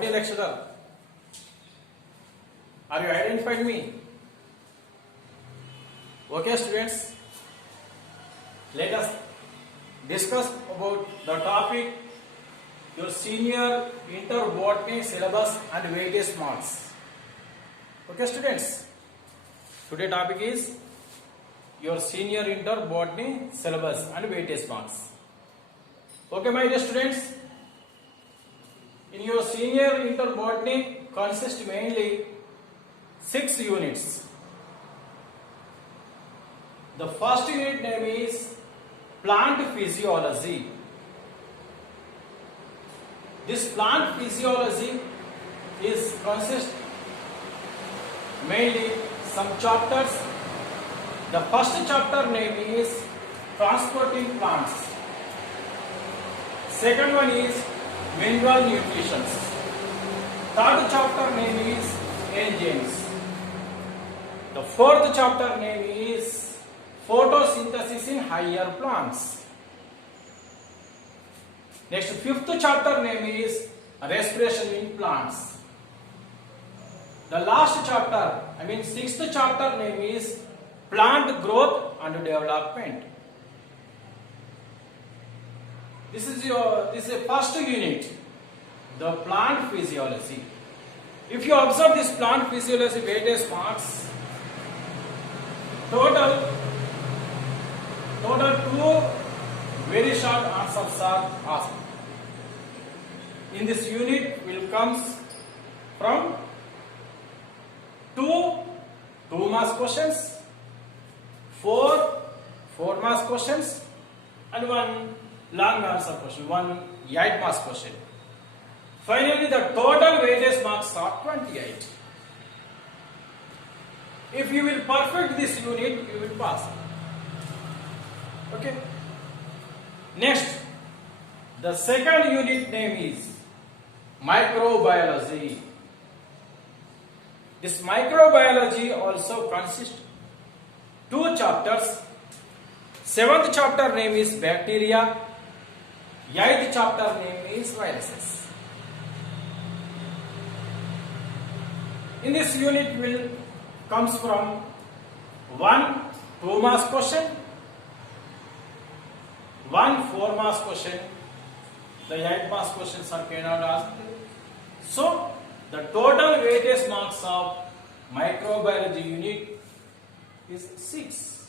botany lecturer. Are you identified me? Okay, students. Let us discuss about the topic your senior inter botany syllabus and weightage marks. Okay, students. Today topic is your senior inter botany syllabus and weightage marks. Okay, my dear students. In your senior inter botany consists mainly 6 units. The first unit name is plant physiology. This plant physiology is consist mainly some chapters. The first chapter name is transporting plants. Second one is mineral nutrition. Third chapter name is enzymes. The fourth chapter name is photosynthesis in higher plants. Next, fifth chapter name is respiration in plants. The last chapter, sixth chapter name is plant growth and development. This is a first unit, the plant physiology. If you observe this plant physiology weightage marks, total 2 very short answers are asked. In this unit will comes from 2 marks questions, 4 marks questions, and 1 long answer question, 1 8 marks question. Finally, the total weightage marks are 28. If you will perfect this unit, you will pass. Okay. Next, the second unit name is microbiology. This microbiology also consists 2 chapters. 7th chapter name is bacteria. 8th chapter name is viruses. In this unit will comes from 1 2 marks question, 1 4 marks question. The 8 marks questions are cannot asked. So the total weightage marks of microbiology unit is 6.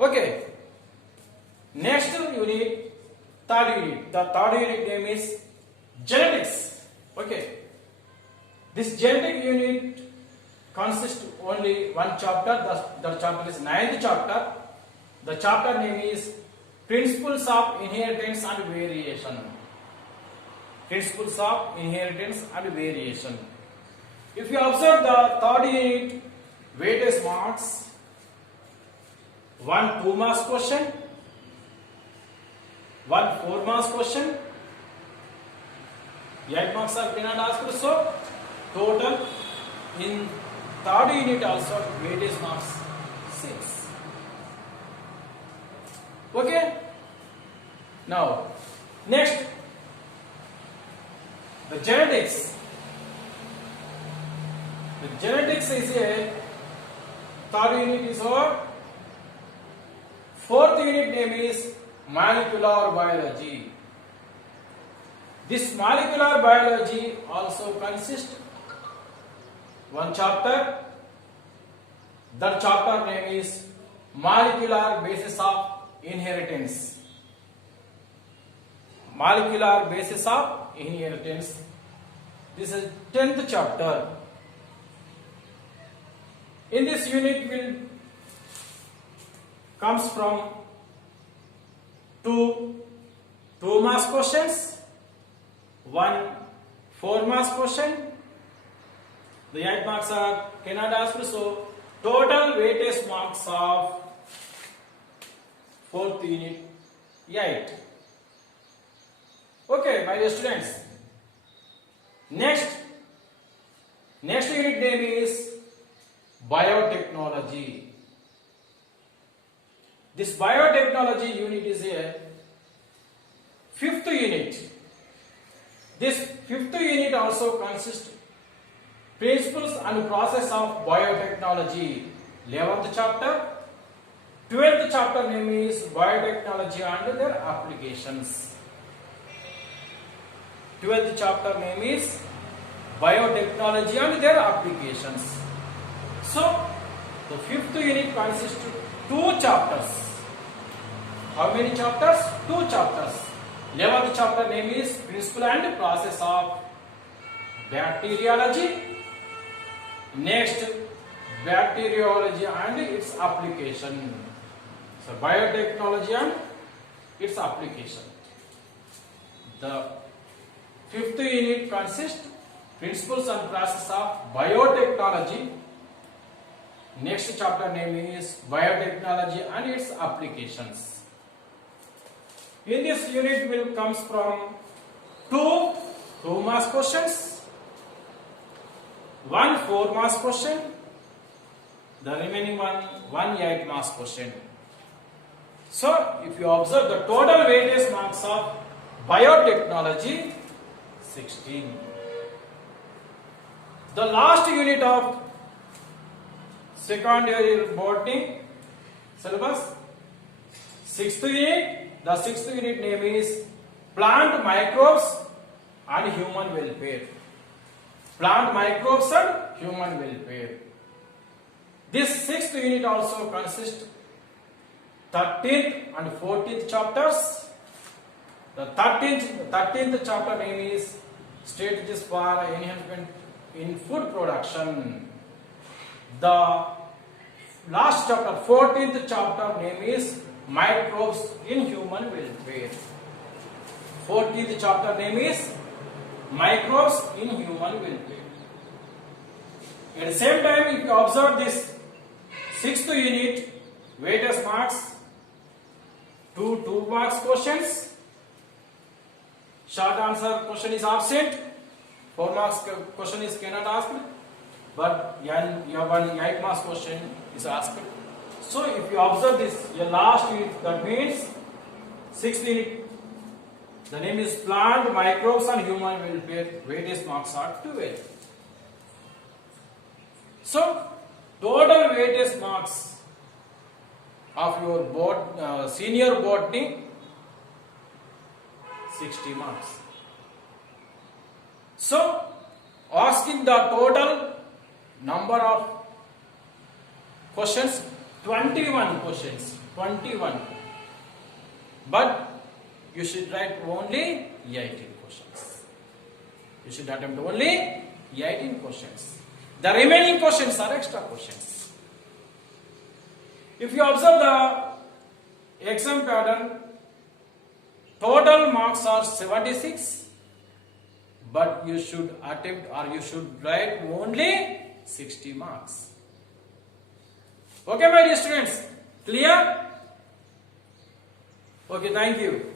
Okay. Next unit, third unit. The third unit name is genetics. Okay. This genetic unit consists only 1 chapter. The chapter is 9th chapter. The chapter name is Principles of Inheritance and Variation. Principles of Inheritance and Variation. If you observe the third unit weightage marks, 1 2 marks question, 1 4 marks question, 8 marks are cannot asked. So total in third unit also weightage marks 6. Okay. Now next, the genetics. The genetics is a third unit is over. Fourth unit name is molecular biology. This molecular biology also consists 1 chapter. That chapter name is molecular basis of inheritance. Molecular basis of inheritance. This is 10th chapter. In this unit will comes from 2 marks questions, 1 4 marks question. The 8 marks are cannot asked. So total weightage marks of 4th unit 8. Okay, my dear students. Next unit name is biotechnology. This biotechnology unit is a 5th unit. This fifth unit also consists principles and process of biotechnology. 11th chapter. 12th chapter name is biotechnology and their applications. 12th chapter name is biotechnology and their applications. So, the fifth unit consists of 2 chapters. How many chapters? 2 chapters. 11th chapter name is principle and process of bacteriology. Next, bacteriology and its application. So, biotechnology and its application. The fifth unit consists principles and process of biotechnology. Next chapter name is biotechnology and its applications. In this unit will comes from 2 2-mark questions, 1 4-mark question, the remaining one 8-mark question. So, if you observe the total weightage marks of biotechnology, 16. The last unit of secondary botany syllabus, 6th unit. The 6th unit name is plant microbes and human welfare. Plant microbes and human welfare. This 6th unit also consists 13th and 14th chapters. The 13th chapter name is strategies for enhancement in food production. The last chapter, 14th chapter name is microbes in human welfare. 14th chapter name is microbes in human welfare. At the same time, if you observe this 6th unit, weightage marks, 2 2-mark questions. Short answer question is absent. 4-mark question is cannot asked, but one 8-mark question is asked. So if you observe this, your last unit, that means 6th unit, the name is plant microbes and human welfare. Weightage marks are 12. So total weightage marks of your senior botany, 60 marks. So, asking the total number of questions, 21 questions, 21. But you should write only 18 questions. You should attempt only 18 questions. The remaining questions are extra questions. If you observe the exam pattern, total marks are 76, but you should attempt or you should write only 60 marks. Okay, my dear students, clear? Okay, thank you.